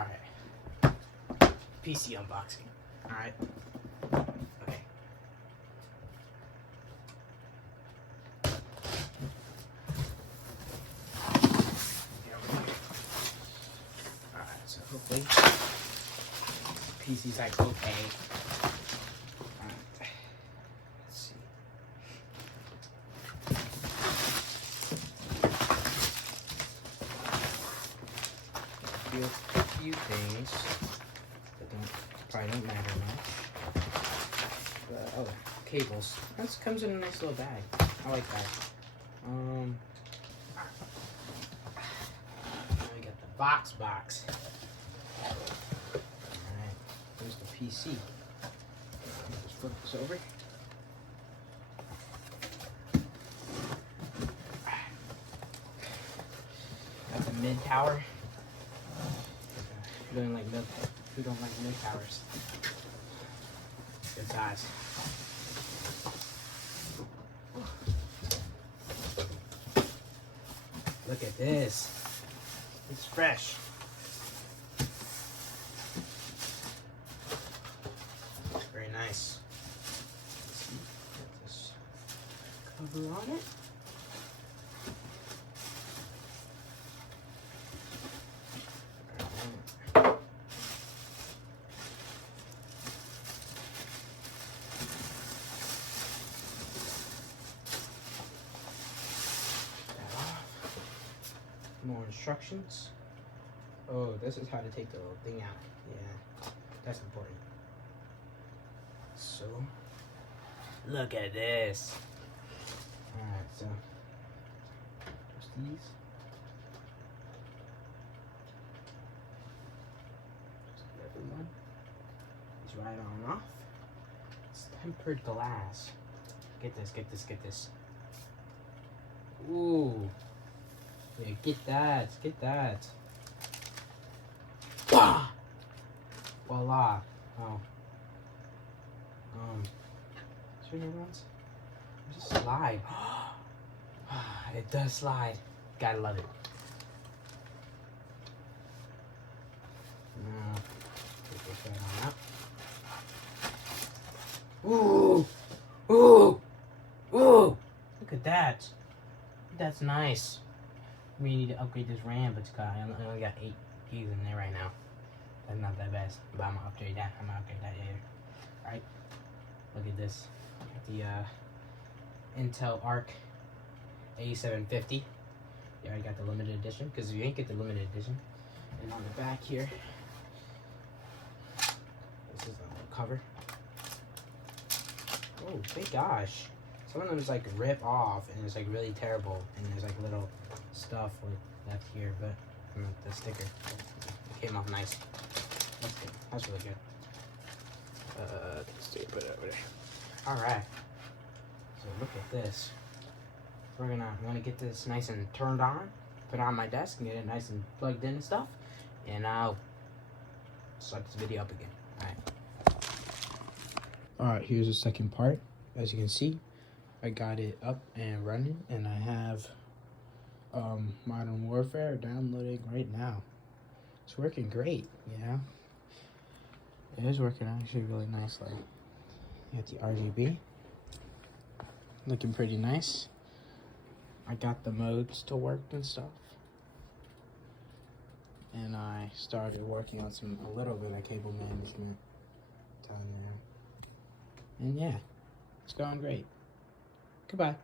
Alright. PC unboxing. Alright. Okay. Alright, so hopefully PC's like okay. Alright. Let's see. A few things that probably don't matter much. Oh, cables. This comes in a nice little bag. I like that. Now we got the box. Alright, there's the PC. Just flip this over. Got the mid tower. Who don't like mid towers? Good size. Look at this. It's fresh. Very nice. Let's see. Get this cover on it. More instructions. Oh, this is how to take the little thing out. Yeah, that's important. So, look at this. Alright, so, there's these. Just everyone. It's right on off. It's tempered glass. Get this. Ooh. Yeah, get that. Bah! Voila. Oh. Is there any ones? Just slide. It does slide. Gotta love it. Now, put this right on up. Ooh! Look at that. That's nice. We need to upgrade this RAM, but I only got 8 gigs in there right now. That's not that bad, but I'm gonna upgrade that. Later. Alright, look at this. The Intel Arc a750. Yeah, I got the limited edition, because if you ain't get the limited edition, and on the back here, this is the cover. Oh, thank gosh. Some of them is like rip off, and it's like really terrible, and there's like little stuff left here, but from the sticker, it came off nice. That's good. That's really good. Let's see, put it over there. All right. So look at this. We're gonna get this nice and turned on, put it on my desk, and get it nice and plugged in and stuff, and I'll start this video up again. All right. All right. Here's the second part. As you can see, I got it up and running, and I have Modern Warfare downloading right now. It's working great, you know? It is working actually really nicely. You got the RGB. Looking pretty nice. I got the modes to work and stuff. And I started working on a little bit of cable management down there. And yeah, it's going great. Goodbye.